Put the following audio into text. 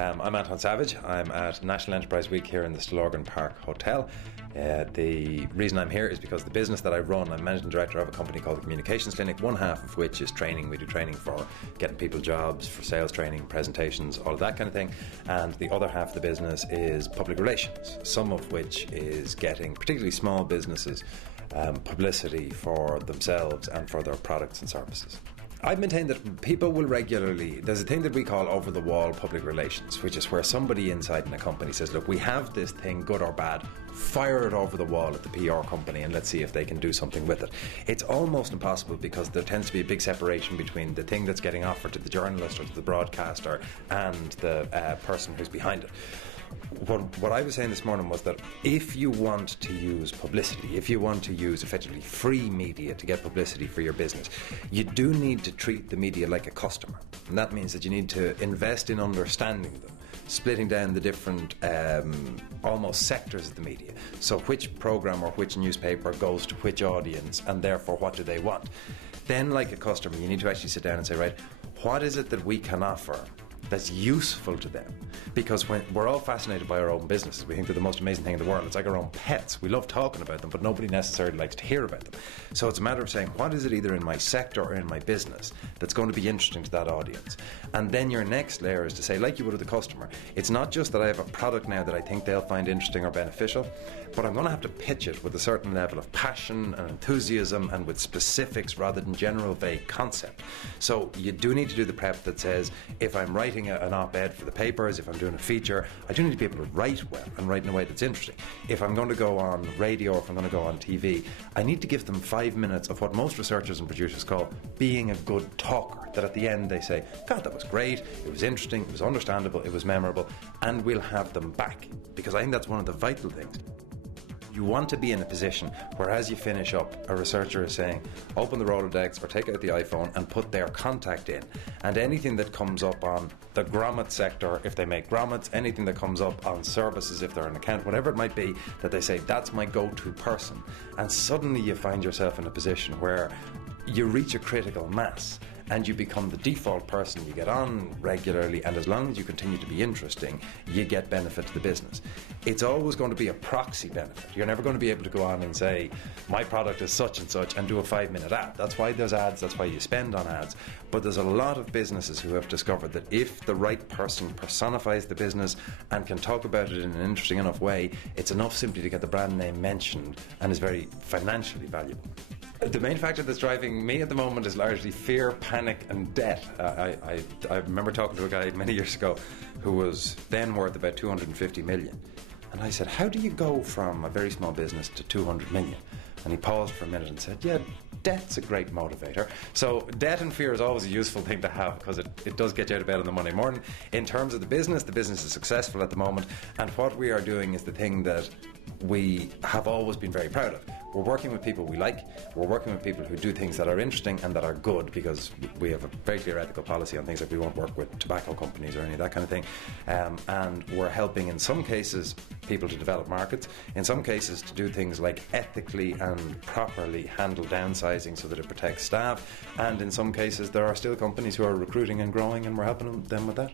I'm Anton Savage. I'm at National Enterprise Week here in the Stillorgan Park Hotel. The reason I'm here is because the business that I run, I'm managing director of a company called the Communications Clinic, one half of which is training. We do training for getting people jobs, for sales training, presentations, all of that kind of thing. And the other half of the business is public relations, some of which is getting particularly small businesses publicity for themselves and for their products and services. I've maintained that people will regularly, there's a thing that we call over-the-wall public relations, which is where somebody inside in a company says, look, we have this thing, good or bad, fire it over the wall at the PR company and let's see if they can do something with it. It's almost impossible because there tends to be a big separation between the thing that's getting offered to the journalist or to the broadcaster and the person who's behind it. What I was saying this morning was that if you want to use publicity, if you want to use effectively free media to get publicity for your business, you do need to treat the media like a customer. And that means that you need to invest in understanding them, splitting down the different almost sectors of the media. So which programme or which newspaper goes to which audience, and therefore what do they want? Then, like a customer, you need to actually sit down and say, right, what is it that we can offer that's useful to them? Because when we're all fascinated by our own businesses, we think they're the most amazing thing in the world. It's like our own pets. We love talking about them, but nobody necessarily likes to hear about them. So it's a matter of saying, what is it either in my sector or in my business that's going to be interesting to that audience? And then your next layer is to say, like you would with a customer, it's not just that I have a product now that I think they'll find interesting or beneficial, but I'm going to have to pitch it with a certain level of passion and enthusiasm and with specifics rather than general vague concept. So you do need to do the prep that says, if I'm writing an op-ed for the papers, if I'm doing a feature, I do need to be able to write well and write in a way that's interesting. If I'm going to go on radio or if I'm going to go on TV, I need to give them 5 minutes of what most researchers and producers call being a good talker, that at the end they say, God, that was great, it was interesting, it was understandable, it was memorable, and we'll have them back. Because I think that's one of the vital things. You want to be in a position where as you finish up, a researcher is saying, open the Rolodex or take out the iPhone and put their contact in. And anything that comes up on the grommet sector, if they make grommets, anything that comes up on services, if they're an account, whatever it might be, that they say, that's my go-to person. And suddenly you find yourself in a position where you reach a critical mass and you become the default person. You get on regularly, and as long as you continue to be interesting, you get benefit to the business. It's always going to be a proxy benefit. You're never going to be able to go on and say, my product is such and such, and do a 5-minute ad. That's why there's ads, that's why you spend on ads. But there's a lot of businesses who have discovered that if the right person personifies the business and can talk about it in an interesting enough way, it's enough simply to get the brand name mentioned and is very financially valuable. The main factor that's driving me at the moment is largely fear, panic and debt. I remember talking to a guy many years ago who was then worth about 250 million. And I said, how do you go from a very small business to 200 million? And he paused for a minute and said, yeah, debt's a great motivator. So debt and fear is always a useful thing to have because it does get you out of bed on the Monday morning. In terms of the business is successful at the moment, and what we are doing is the thing that we have always been very proud of. We're working with people we like, we're working with people who do things that are interesting and that are good, because we have a very clear ethical policy on things like we won't work with tobacco companies or any of that kind of thing, and we're helping in some cases people to develop markets, in some cases to do things like ethically and properly handle downsizing so that it protects staff, and in some cases there are still companies who are recruiting and growing, and we're helping them with that.